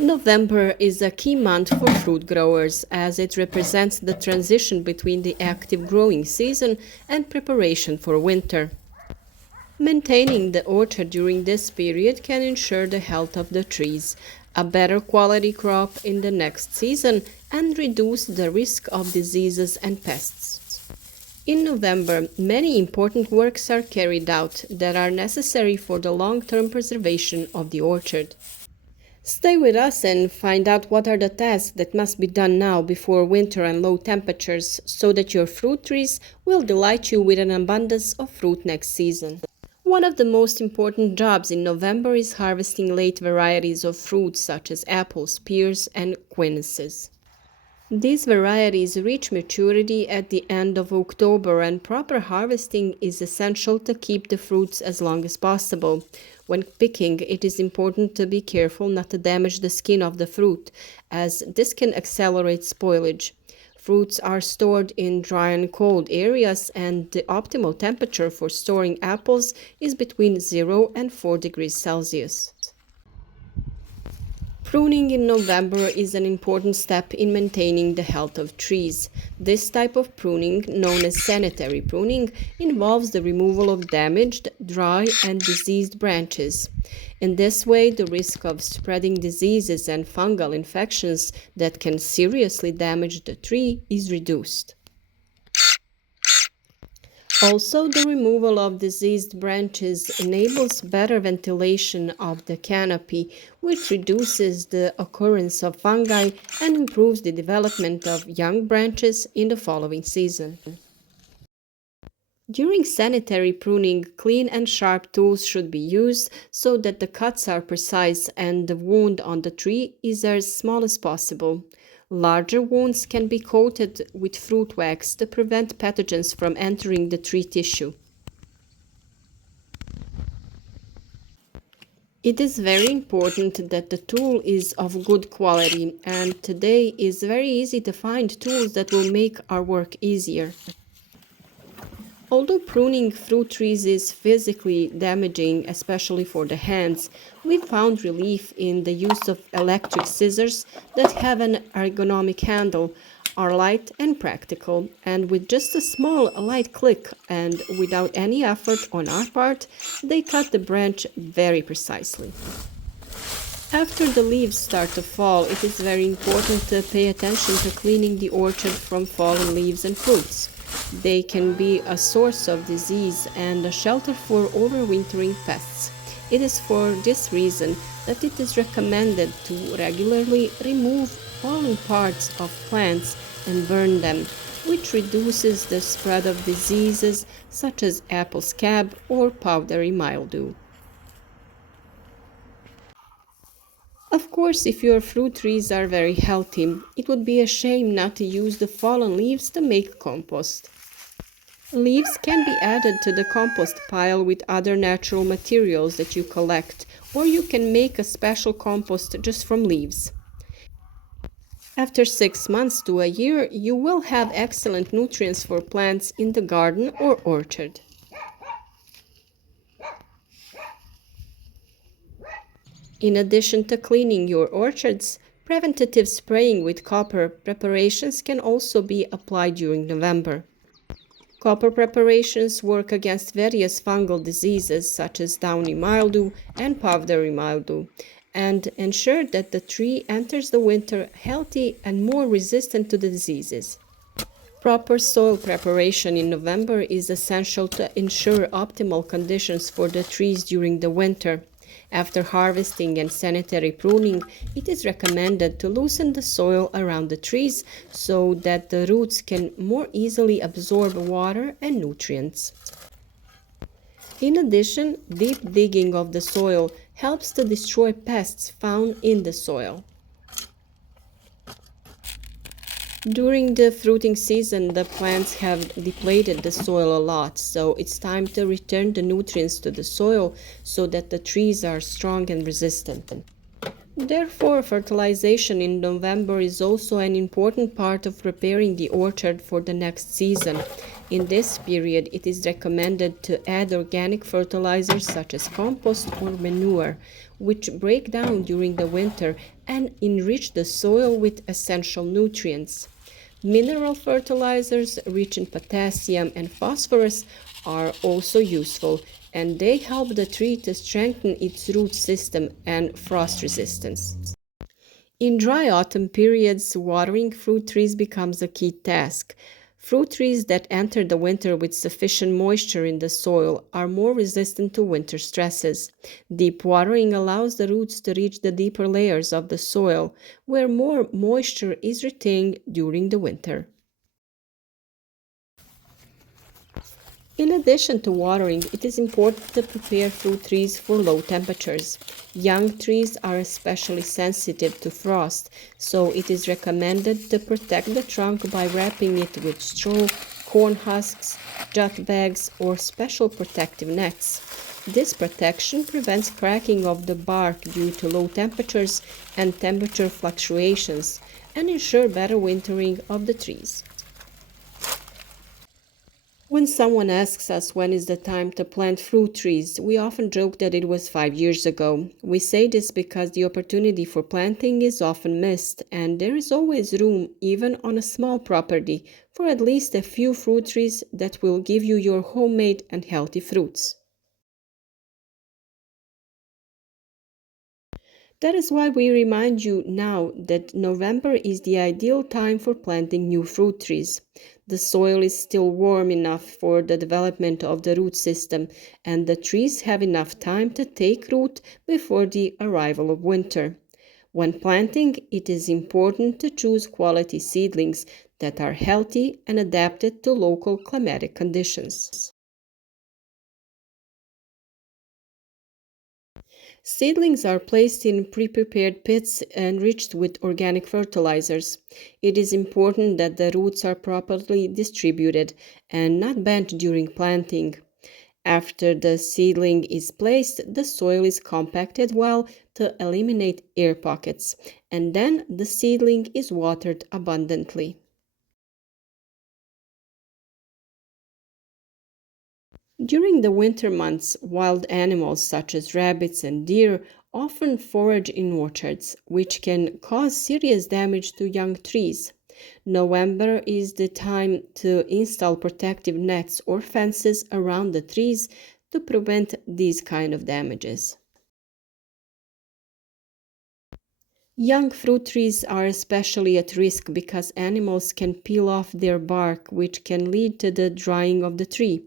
November is a key month for fruit growers as it represents the transition between the active growing season and preparation for winter. Maintaining the orchard during this period can ensure the health of the trees, a better quality crop in the next season, and reduce the risk of diseases and pests. In November, many important works are carried out that are necessary for the long-term preservation of the orchard. Stay with us and find out what are the tasks that must be done now before winter and low temperatures so that your fruit trees will delight you with an abundance of fruit next season. One of the most important jobs in November is harvesting late varieties of fruits such as apples, pears, and quinces. These varieties reach maturity at the end of October, and proper harvesting is essential to keep the fruits as long as possible. When picking, it is important to be careful not to damage the skin of the fruit, as this can accelerate spoilage. Fruits are stored in dry and cold areas, and the optimal temperature for storing apples is between 0 and 4 degrees Celsius. Pruning in November is an important step in maintaining the health of trees. This type of pruning, known as sanitary pruning, involves the removal of damaged, dry, and diseased branches. In this way, the risk of spreading diseases and fungal infections that can seriously damage the tree is reduced. Also, the removal of diseased branches enables better ventilation of the canopy, which reduces the occurrence of fungi and improves the development of young branches in the following season. During sanitary pruning, clean and sharp tools should be used so that the cuts are precise and the wound on the tree is as small as possible. Larger wounds can be coated with fruit wax to prevent pathogens from entering the tree tissue. It is very important that the tool is of good quality, and today is very easy to find tools that will make our work easier. Although pruning fruit trees is physically damaging, especially for the hands, we found relief in the use of electric scissors that have an ergonomic handle, are light and practical, and with just a small light click and without any effort on our part, they cut the branch very precisely. After the leaves start to fall, it is very important to pay attention to cleaning the orchard from fallen leaves and fruits. They can be a source of disease and a shelter for overwintering pests. It is for this reason that it is recommended to regularly remove fallen parts of plants and burn them, which reduces the spread of diseases such as apple scab or powdery mildew. Of course, if your fruit trees are very healthy, it would be a shame not to use the fallen leaves to make compost. Leaves can be added to the compost pile with other natural materials that you collect, or you can make a special compost just from leaves. After 6 months to a year, you will have excellent nutrients for plants in the garden or orchard. In addition to cleaning your orchards, preventative spraying with copper preparations can also be applied during November. Copper preparations work against various fungal diseases such as downy mildew and powdery mildew, and ensure that the tree enters the winter healthy and more resistant to the diseases. Proper soil preparation in November is essential to ensure optimal conditions for the trees during the winter. After harvesting and sanitary pruning, it is recommended to loosen the soil around the trees so that the roots can more easily absorb water and nutrients. In addition, deep digging of the soil helps to destroy pests found in the soil. During the fruiting season, the plants have depleted the soil a lot, so it's time to return the nutrients to the soil so that the trees are strong and resistant. Therefore, fertilization in November is also an important part of preparing the orchard for the next season. In this period, it is recommended to add organic fertilizers such as compost or manure, which break down during the winter and enrich the soil with essential nutrients. Mineral fertilizers rich in potassium and phosphorus are also useful, and they help the tree to strengthen its root system and frost resistance. In dry autumn periods, watering fruit trees becomes a key task. Fruit trees that enter the winter with sufficient moisture in the soil are more resistant to winter stresses. Deep watering allows the roots to reach the deeper layers of the soil, where more moisture is retained during the winter. In addition to watering, it is important to prepare fruit trees for low temperatures. Young trees are especially sensitive to frost, so it is recommended to protect the trunk by wrapping it with straw, corn husks, jute bags, or special protective nets. This protection prevents cracking of the bark due to low temperatures and temperature fluctuations and ensure better wintering of the trees. When someone asks us when is the time to plant fruit trees, we often joke that it was 5 years ago. We say this because the opportunity for planting is often missed, and there is always room, even on a small property, for at least a few fruit trees that will give you your homemade and healthy fruits. That is why we remind you now that November is the ideal time for planting new fruit trees. The soil is still warm enough for the development of the root system, and the trees have enough time to take root before the arrival of winter. When planting, it is important to choose quality seedlings that are healthy and adapted to local climatic conditions. Seedlings are placed in pre-prepared pits enriched with organic fertilizers. It is important that the roots are properly distributed and not bent during planting. After the seedling is placed, the soil is compacted well to eliminate air pockets, and then the seedling is watered abundantly. During the winter months, wild animals such as rabbits and deer often forage in orchards, which can cause serious damage to young trees. November is the time to install protective nets or fences around the trees to prevent these kind of damages. Young fruit trees are especially at risk because animals can peel off their bark, which can lead to the drying of the tree.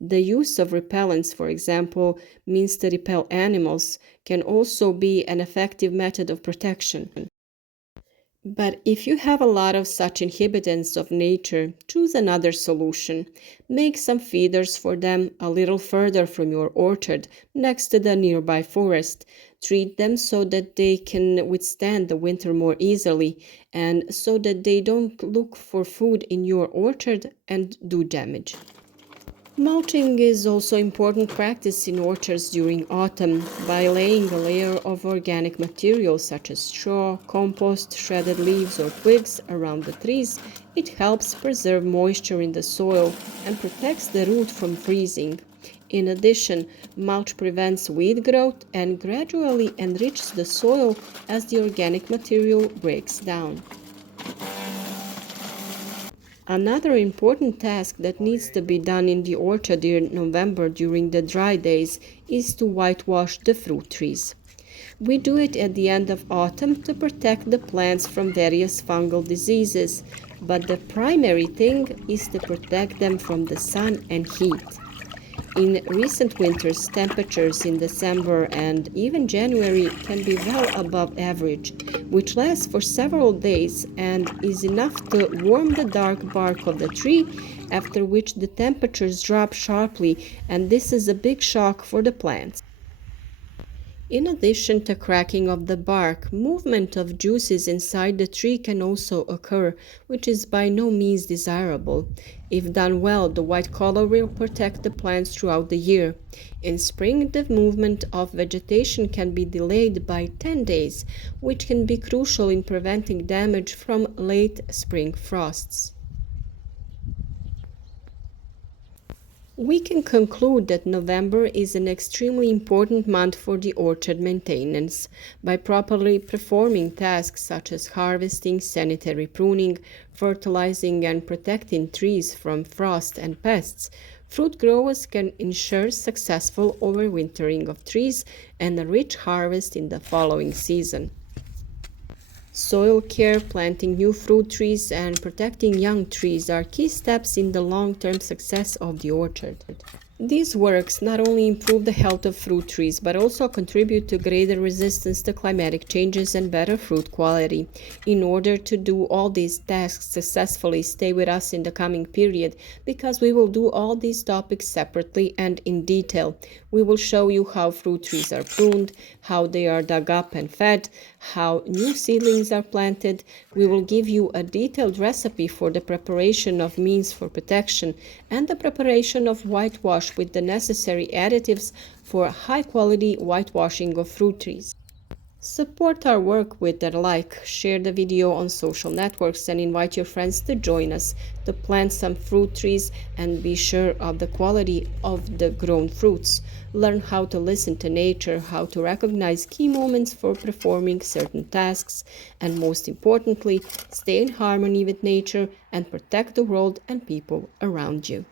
The use of repellents, for example, means to repel animals, can also be an effective method of protection. But if you have a lot of such inhabitants of nature, choose another solution. Make some feeders for them a little further from your orchard, next to the nearby forest. Treat them so that they can withstand the winter more easily, and so that they don't look for food in your orchard and do damage. Mulching is also important practice in orchards during autumn. By laying a layer of organic material such as straw, compost, shredded leaves or twigs around the trees, it helps preserve moisture in the soil and protects the root from freezing. In addition, mulch prevents weed growth and gradually enriches the soil as the organic material breaks down. Another important task that needs to be done in the orchard in November during the dry days is to whitewash the fruit trees. We do it at the end of autumn to protect the plants from various fungal diseases, but the primary thing is to protect them from the sun and heat. In recent winters, temperatures in December and even January can be well above average, which lasts for several days and is enough to warm the dark bark of the tree, after which the temperatures drop sharply, and this is a big shock for the plants. In addition to cracking of the bark, movement of juices inside the tree can also occur, which is by no means desirable. If done well, the white color will protect the plants throughout the year. In spring, the movement of vegetation can be delayed by 10 days, which can be crucial in preventing damage from late spring frosts. We can conclude that November is an extremely important month for the orchard maintenance. By properly performing tasks such as harvesting, sanitary pruning, fertilizing, and protecting trees from frost and pests, fruit growers can ensure successful overwintering of trees and a rich harvest in the following season. Soil care, planting new fruit trees, and protecting young trees are key steps in the long-term success of the orchard. These works not only improve the health of fruit trees but also contribute to greater resistance to climatic changes and better fruit quality. In order to do all these tasks successfully, stay with us in the coming period because we will do all these topics separately and in detail. We will show you how fruit trees are pruned, how they are dug up and fed, how new seedlings are planted. We will give you a detailed recipe for the preparation of means for protection and the preparation of whitewash with the necessary additives for high-quality whitewashing of fruit trees. Support our work with a like, share the video on social networks, and invite your friends to join us to plant some fruit trees and be sure of the quality of the grown fruits. Learn how to listen to nature, how to recognize key moments for performing certain tasks, and most importantly, stay in harmony with nature and protect the world and people around you.